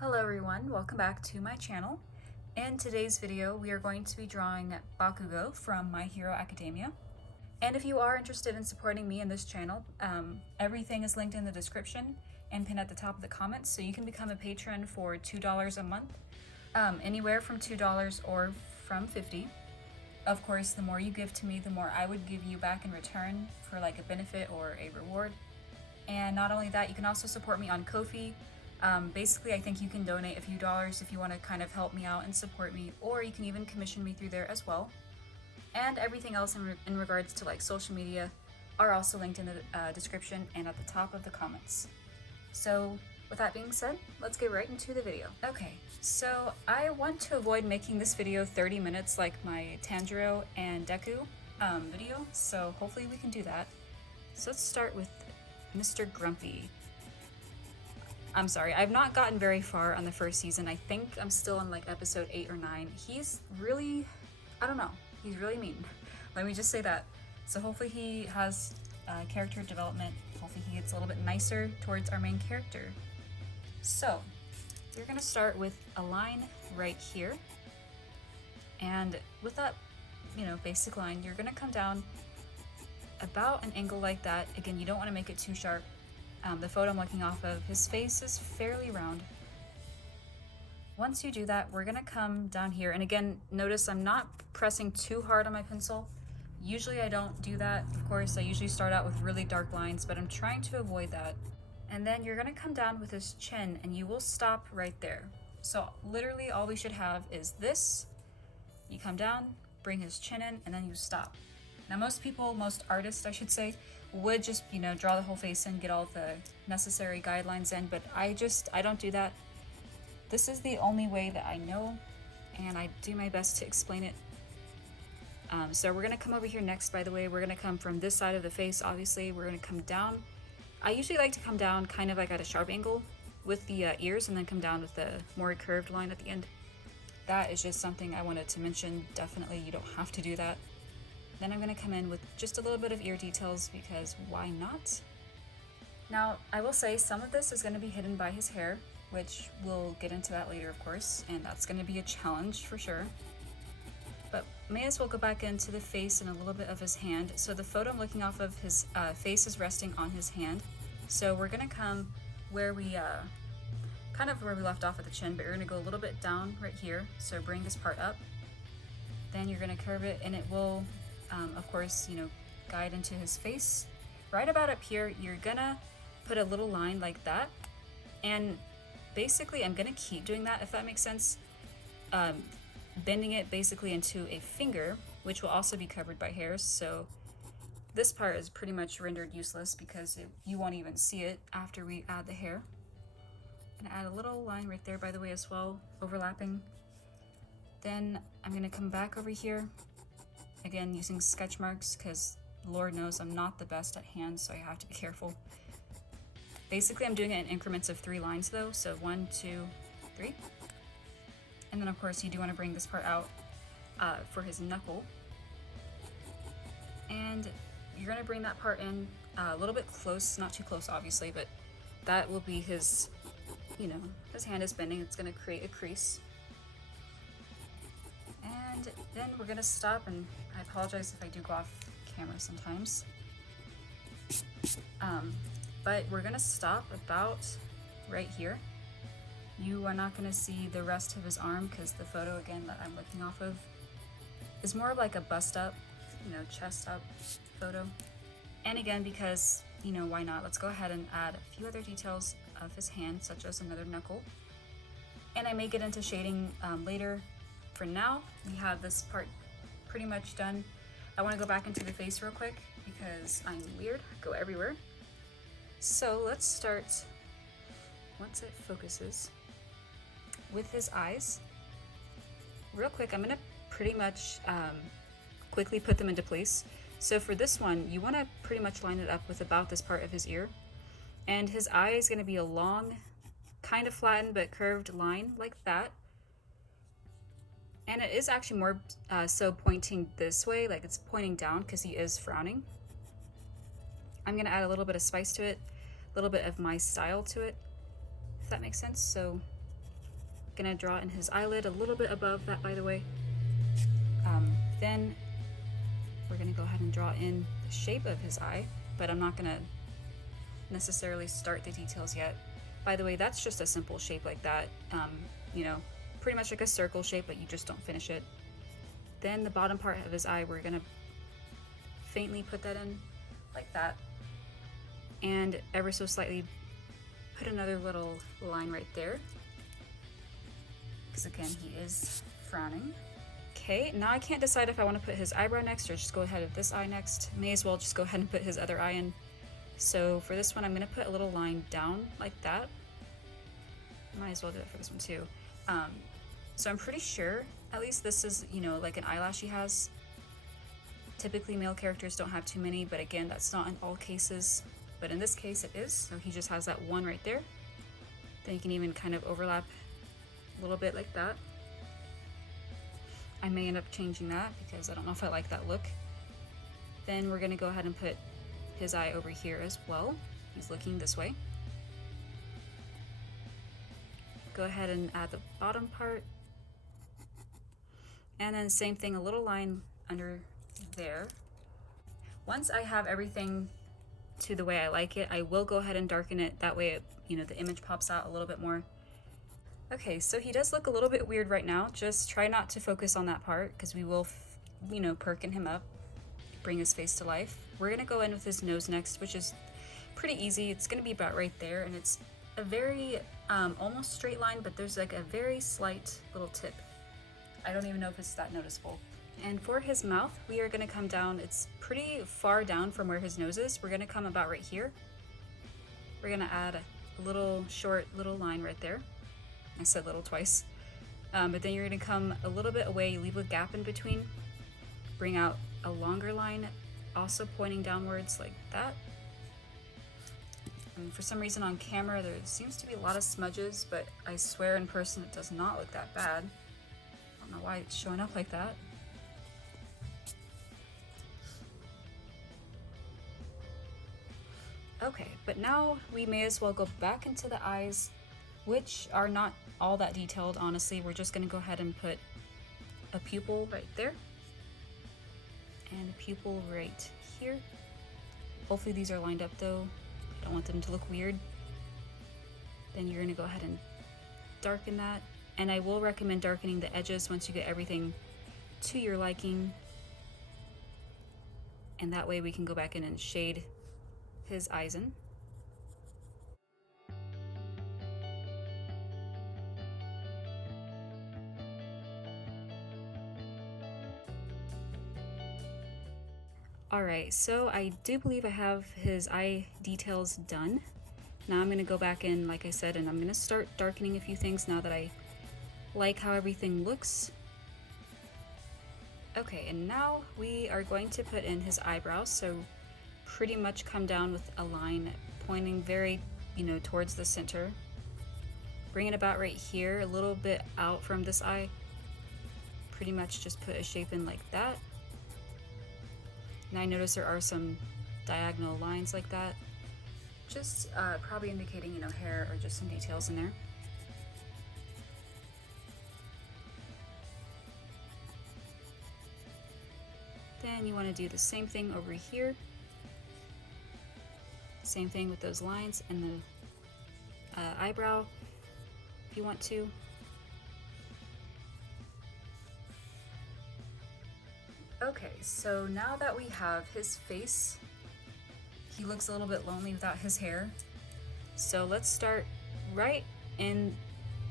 Hello everyone, welcome back to my channel. In today's video, we are going to be drawing Bakugo from My Hero Academia. And if you are interested in supporting me in this channel, everything is linked in the description and pinned at the top of the comments, so you can become a patron for $2 a month, anywhere from $2 or from $50. Of course, the more you give to me, the more I would give you back in return for like a benefit or a reward. And not only that, you can also support me on Ko-fi. Basically, I think you can donate a few dollars if you want to kind of help me out and support me, or you can even commission me through there as well. And everything else in regards to like social media are also linked in the description and at the top of the comments. So with that being said, let's get right into the video. Okay, so I want to avoid making this video 30 minutes like my Tanjiro and Deku video, so hopefully we can do that. So let's start with Mr. Grumpy. I'm sorry, I've not gotten very far on the first season. I think I'm still on like episode 8 or 9. He's really, I don't know, he's really mean. Let me just say that. So hopefully he has character development. Hopefully he gets a little bit nicer towards our main character. So you're gonna start with a line right here. And with that, basic line, you're gonna come down about an angle like that. Again, you don't wanna make it too sharp. The photo I'm looking off of, his face is fairly round. Once you do that, we're gonna come down here, and again, notice I'm not pressing too hard on my pencil. Usually I don't do that. Of course, I usually start out with really dark lines, but I'm trying to avoid that. And then you're gonna come down with his chin, and you will stop right there. So literally all we should have is this. You come down, bring his chin in, and then you stop. Now most artists I should say, would just, draw the whole face in, get all the necessary guidelines in, but I don't do that. This is the only way that I know, and I do my best to explain it. So we're gonna come over here next, by the way. We're gonna come from this side of the face, obviously. We're gonna come down. I usually like to come down kind of like at a sharp angle with the ears, and then come down with the more curved line at the end. That is just something I wanted to mention. Definitely, you don't have to do that. Then I'm going to come in with just a little bit of ear details, because why not? Now, I will say some of this is going to be hidden by his hair, which we'll get into that later, of course, and that's going to be a challenge for sure. But may as well go back into the face and a little bit of his hand. So the photo I'm looking off of, his face is resting on his hand. So we're going to come where we, kind of where we left off at the chin, but you're going to go a little bit down right here. So bring this part up. Then you're going to curve it, and it will of course, guide into his face. Right about up here, you're gonna put a little line like that. And basically, I'm gonna keep doing that, if that makes sense. Bending it basically into a finger, which will also be covered by hairs. So this part is pretty much rendered useless because you won't even see it after we add the hair. I'm gonna add a little line right there, by the way, as well, overlapping. Then I'm gonna come back over here. Again, using sketch marks, because Lord knows I'm not the best at hands, so I have to be careful. Basically, I'm doing it in increments of 3 lines though, so 1, 2, 3. And then of course you do want to bring this part out for his knuckle. And you're going to bring that part in a little bit close, not too close obviously, but that will be his, his hand is bending, it's going to create a crease. And then we're gonna stop, and I apologize if I do go off camera sometimes. But we're gonna stop about right here. You are not gonna see the rest of his arm, because the photo, again, that I'm looking off of is more of like a bust up, chest up photo. And again, because, why not? Let's go ahead and add a few other details of his hand, such as another knuckle. And I may get into shading later. For now, we have this part pretty much done. I want to go back into the face real quick because I'm weird, go everywhere. So let's start, once it focuses, with his eyes. Real quick, I'm going to pretty much quickly put them into place. So for this one, you want to pretty much line it up with about this part of his ear. And his eye is going to be a long, kind of flattened but curved line like that. And it is actually more so pointing this way, like it's pointing down because he is frowning. I'm gonna add a little bit of spice to it, a little bit of my style to it, if that makes sense. So Gonna draw in his eyelid a little bit above that, by the way. Then we're gonna go ahead and draw in the shape of his eye, but I'm not gonna necessarily start the details yet. By the way, that's just a simple shape like that. You know, pretty much like a circle shape, but you just don't finish it. Then the bottom part of his eye, we're gonna faintly put that in like that, and ever so slightly put another little line right there, because again, he is frowning. Okay, now I can't decide if I want to put his eyebrow next or just go ahead with this eye next. May as well just go ahead and put his other eye in. So for this one, I'm going to put a little line down like that. Might as well do that for this one too. So I'm pretty sure, at least this is, you know, like an eyelash he has. Typically male characters don't have too many, but again, that's not in all cases. But in this case it is, so he just has that one right there. Then you can even kind of overlap a little bit like that. I may end up changing that because I don't know if I like that look. Then we're gonna go ahead and put his eye over here as well. He's looking this way. Go ahead and add the bottom part. And then same thing, a little line under there. Once I have everything to the way I like it, I will go ahead and darken it. That way, you know, the image pops out a little bit more. Okay, so he does look a little bit weird right now. Just try not to focus on that part because we will, you know, perkin him up, bring his face to life. We're gonna go in with his nose next, which is pretty easy. It's gonna be about right there, and it's a very almost straight line, but there's like a very slight little tip. I don't even know if it's that noticeable. And for his mouth, we are gonna come down. It's pretty far down from where his nose is. We're gonna come about right here. We're gonna add a little short little line right there. I said little twice. But then you're gonna come a little bit away, leave a gap in between, bring out a longer line, also pointing downwards like that. And for some reason on camera, there seems to be a lot of smudges, but I swear in person it does not look that bad. I don't know why it's showing up like that. Okay, but now we may as well go back into the eyes, which are not all that detailed, honestly. We're just gonna go ahead and put a pupil right there and a pupil right here. Hopefully these are lined up though. I don't want them to look weird. Then you're gonna go ahead and darken that. And I will recommend darkening the edges once you get everything to your liking. And that way we can go back in and shade his eyes in. Alright, so I do believe I have his eye details done. Now I'm going to go back in, like I said, and I'm going to start darkening a few things now that I like how everything looks. Okay, and now we are going to put in his eyebrows, so pretty much come down with a line pointing very, you know, towards the center. Bring it about right here, a little bit out from this eye. Pretty much just put a shape in like that. Now I notice there are some diagonal lines like that. Just probably indicating, you know, hair or just some details in there. Then you want to do the same thing over here. Same thing with those lines and the eyebrow if you want to. Okay, so now that we have his face, he looks a little bit lonely without his hair. So let's start right in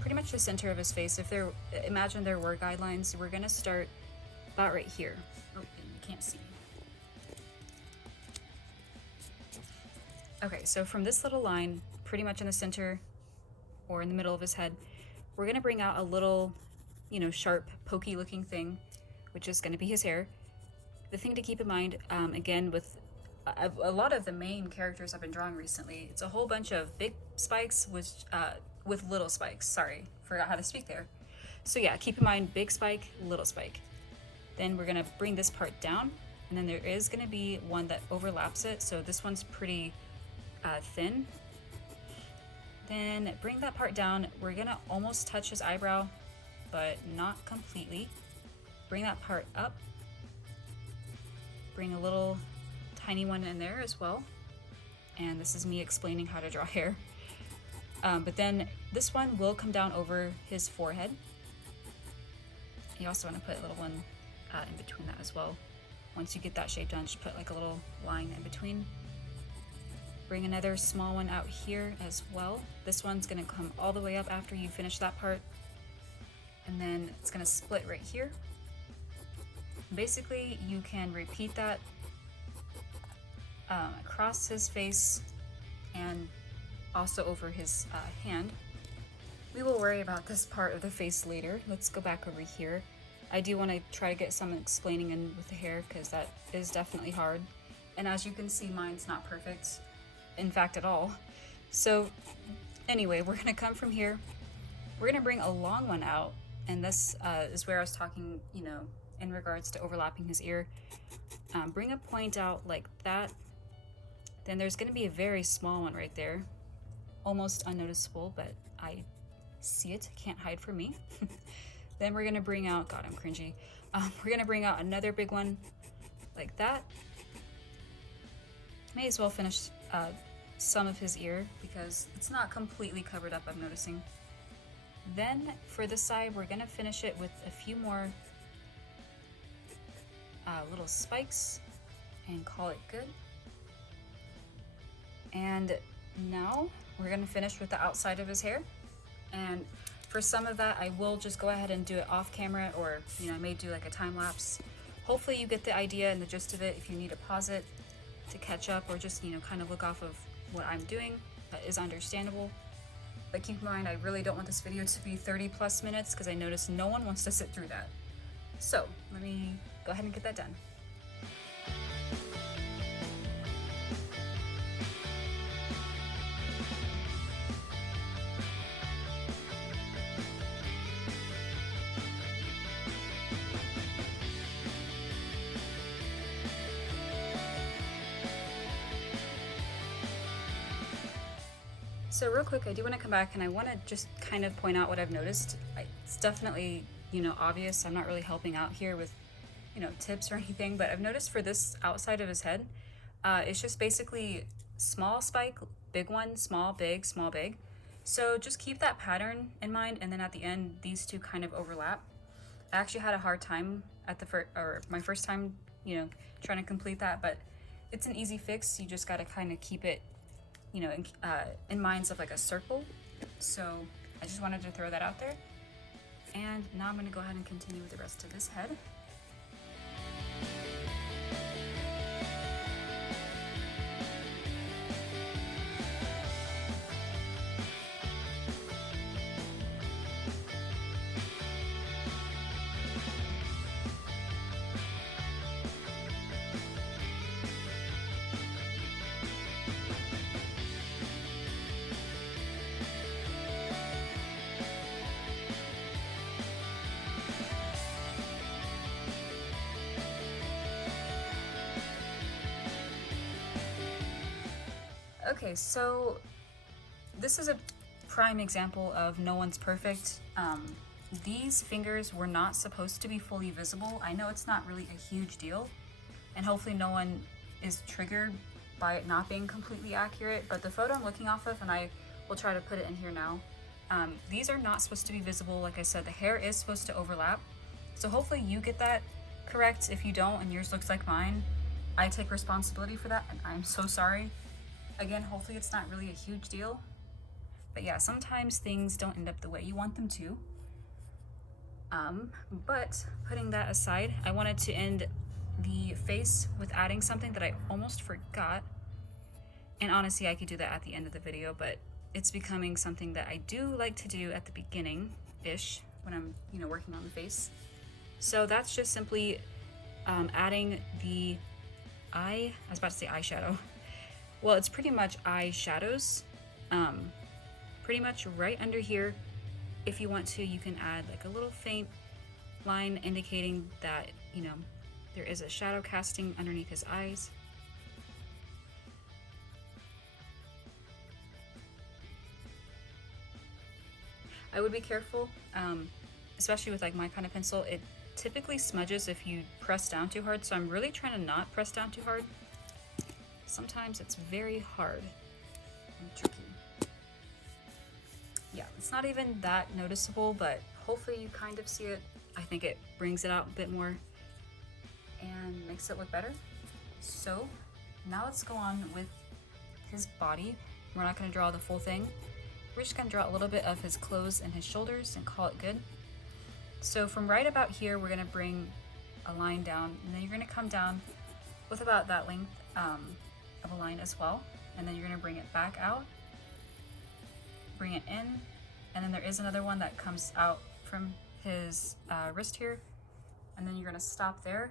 pretty much the center of his face. If there, imagine there were guidelines, we're gonna start about right here. Oh, and you can't see. Okay, so from this little line, pretty much in the center or in the middle of his head, we're gonna bring out a little, you know, sharp, pokey looking thing, which is gonna be his hair. The thing to keep in mind, again, with a lot of the main characters I've been drawing recently, it's a whole bunch of big spikes with little spikes. Sorry, forgot how to speak there. So yeah, keep in mind, big spike, little spike. Then we're gonna bring this part down, and then there is gonna be one that overlaps it. So this one's pretty thin. Then bring that part down. We're gonna almost touch his eyebrow, but not completely. Bring that part up. Bring a little tiny one in there as well. And this is me explaining how to draw hair. But then this one will come down over his forehead. You also want to put a little one in between that as well. Once you get that shape done, just put like a little line in between. Bring another small one out here as well. This one's gonna come all the way up after you finish that part. And then it's gonna split right here. Basically, you can repeat that across his face and also over his hand. We will worry about this part of the face later. Let's go back over here. I do want to try to get some explaining in with the hair because that is definitely hard. And as you can see, mine's not perfect, in fact at all. So anyway, we're gonna come from here. We're gonna bring a long one out, and this is where I was talking, you know, in regards to overlapping his ear. Bring a point out like that. Then there's gonna be a very small one right there, almost unnoticeable, but I see it, can't hide from me. Then we're gonna bring out, God, I'm cringy. We're gonna bring out another big one like that. May as well finish some of his ear because it's not completely covered up, I'm noticing. Then for the side, we're gonna finish it with a few more little spikes and call it good. And now we're gonna finish with the outside of his hair. And for some of that, I will just go ahead and do it off camera, or you know, I may do like a time lapse. Hopefully you get the idea and the gist of it. If you need to pause it to catch up, or just, you know, kind of look off of what I'm doing, that is understandable. But keep in mind, I really don't want this video to be 30+ minutes because I notice no one wants to sit through that. So let me go ahead and get that done. So real quick, I do want to come back and I want to just kind of point out what I've noticed. It's definitely, you know, obvious. I'm not really helping out here with, you know, tips or anything, but I've noticed for this outside of his head, it's just basically small spike, big one, small, big, small, big. So just keep that pattern in mind, and then at the end, these two kind of overlap. I actually had a hard time at my first time, you know, trying to complete that, but it's an easy fix. You just got to kind of keep it, you know, in minds of like a circle. So I just wanted to throw that out there. And now I'm going to go ahead and continue with the rest of this head. Okay, so this is a prime example of no one's perfect. These fingers were not supposed to be fully visible. I know it's not really a huge deal, and hopefully no one is triggered by it not being completely accurate, but the photo I'm looking off of, and I will try to put it in here now, these are not supposed to be visible. Like I said, the hair is supposed to overlap, so hopefully you get that correct. If you don't and yours looks like mine, I take responsibility for that, and I'm so sorry. Again, hopefully it's not really a huge deal. But yeah, sometimes things don't end up the way you want them to. But putting that aside, I wanted to end the face with adding something that I almost forgot. And honestly, I could do that at the end of the video, but it's becoming something that I do like to do at the beginning-ish when I'm, you know, working on the face. So that's just simply adding the I was about to say eyeshadow. Well, it's pretty much eyeshadows, pretty much right under here. If you want to, you can add like a little faint line indicating that, you know, there is a shadow casting underneath his eyes. I would be careful, especially with like my kind of pencil. It typically smudges if you press down too hard, so I'm really trying to not press down too hard. Sometimes it's very hard and tricky. Yeah, it's not even that noticeable, but hopefully you kind of see it. I think it brings it out a bit more and makes it look better. So now let's go on with his body. We're not going to draw the full thing. We're just going to draw a little bit of his clothes and his shoulders and call it good. So from right about here, we're going to bring a line down, and then you're going to come down with about that length of a line as well. And then you're going to bring it back out, bring it in, and then there is another one that comes out from his wrist here, and then you're going to stop there.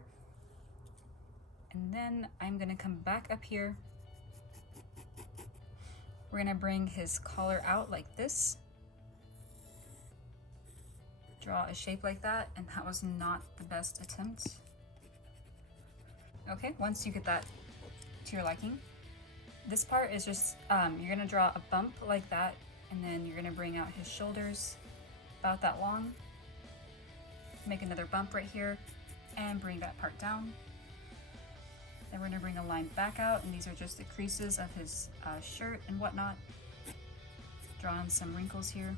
And then I'm going to come back up here. We're going to bring his collar out like this. Draw a shape like that, and that was not the best attempt. Okay, once you get that to your liking, this part is just, you're going to draw a bump like that, and then you're going to bring out his shoulders about that long. Make another bump right here, and bring that part down. Then we're going to bring a line back out, and these are just the creases of his shirt and whatnot. Draw in some wrinkles here.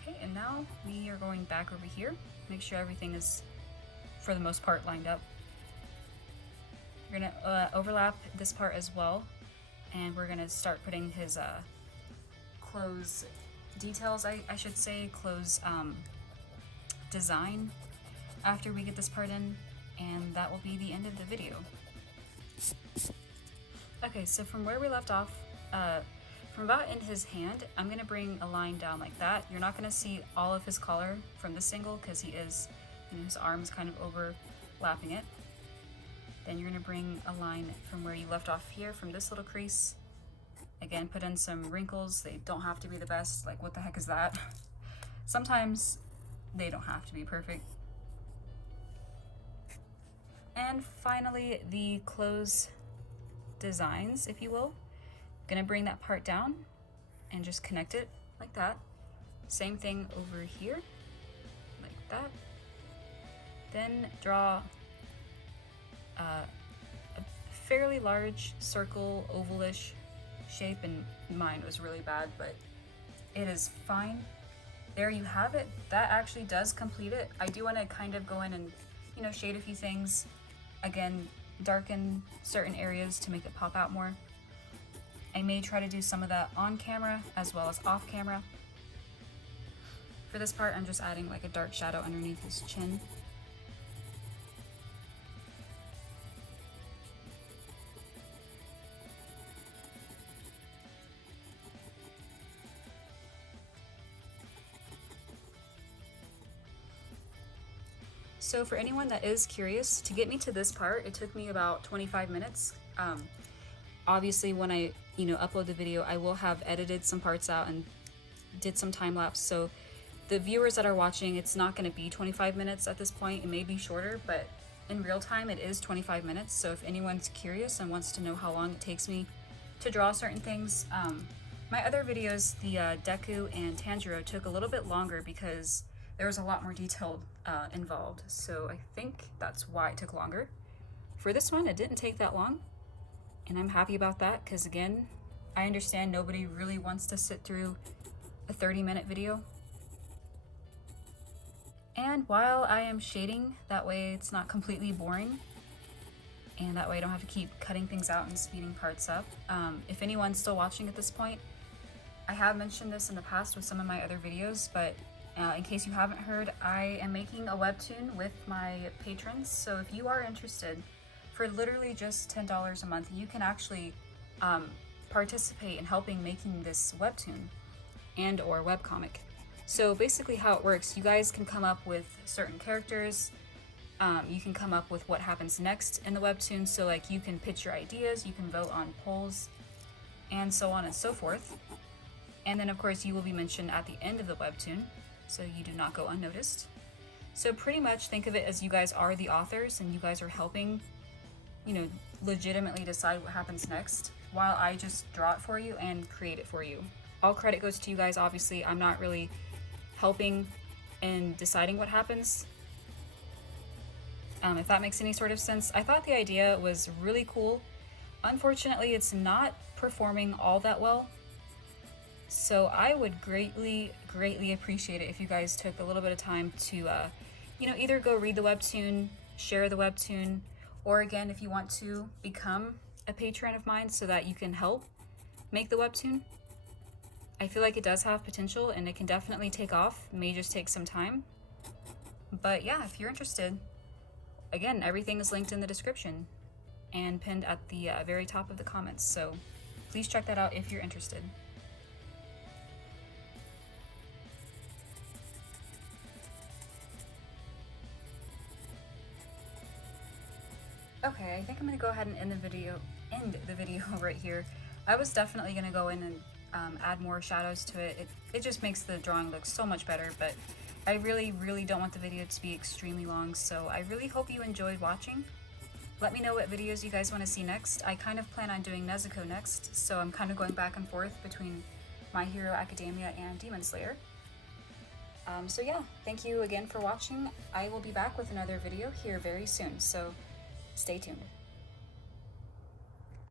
Okay, and now we are going back over here. Make sure everything is, for the most part, lined up. We're going to overlap this part as well. And we're gonna start putting his clothes details, I should say, clothes design after we get this part in, and that will be the end of the video. Okay, so from where we left off, from about in his hand, I'm gonna bring a line down like that. You're not gonna see all of his collar from this angle because he is, his arm is kind of overlapping it. Then you're going to bring a line from where you left off here, from this little crease. Again, put in some wrinkles. They don't have to be the best. Like, what the heck is that? Sometimes they don't have to be perfect. And finally, the clothes designs, if you will. Gonna bring that part down and just connect it like that. Same thing over here, like that. Then draw a fairly large circle, ovalish shape, and mine was really bad, but it is fine. There you have it. That actually does complete it. I do want to kind of go in and, shade a few things. Again, darken certain areas to make it pop out more. I may try to do some of that on camera as well as off camera. For this part, I'm just adding like a dark shadow underneath his chin. So for anyone that is curious, to get me to this part, it took me about 25 minutes. Obviously, when I upload the video, I will have edited some parts out and did some time lapse. So the viewers that are watching, it's not going to be 25 minutes at this point. It may be shorter, but in real time, it is 25 minutes. So if anyone's curious and wants to know how long it takes me to draw certain things, my other videos, the Deku and Tanjiro, took a little bit longer because there was a lot more detail involved. So I think that's why it took longer. For this one, it didn't take that long. And I'm happy about that because, again, I understand nobody really wants to sit through a 30-minute video. And while I am shading, that way it's not completely boring. And that way I don't have to keep cutting things out and speeding parts up. If anyone's still watching at this point, I have mentioned this in the past with some of my other videos, but in case you haven't heard, I am making a webtoon with my patrons. So if you are interested, for literally just $10 a month, you can actually participate in helping making this webtoon and or webcomic. So basically how it works, you guys can come up with certain characters, you can come up with what happens next in the webtoon, so like you can pitch your ideas, you can vote on polls, and so on and so forth. And then of course you will be mentioned at the end of the webtoon, so you do not go unnoticed. So pretty much think of it as you guys are the authors and you guys are helping, you know, legitimately decide what happens next while I just draw it for you and create it for you. All credit goes to you guys, obviously. I'm not really helping in deciding what happens. If that makes any sort of sense. I thought the idea was really cool. Unfortunately, it's not performing all that well. So I would greatly appreciate it if you guys took a little bit of time to, you know, either go read the webtoon, share the webtoon, or again, if you want to become a patron of mine so that you can help make the webtoon. I feel like it does have potential and it can definitely take off. It may just take some time. But yeah, if you're interested, again, everything is linked in the description and pinned at the very top of the comments. So please check that out if you're interested. Okay, I think I'm gonna go ahead and end the video right here. I was definitely gonna go in and add more shadows to it. It just makes the drawing look so much better, but I really don't want the video to be extremely long, so I really hope you enjoyed watching. Let me know what videos you guys want to see next. I kind of plan on doing Nezuko next, so I'm kind of going back and forth between My Hero Academia and Demon Slayer. So yeah, thank you again for watching. I will be back with another video here very soon, so stay tuned.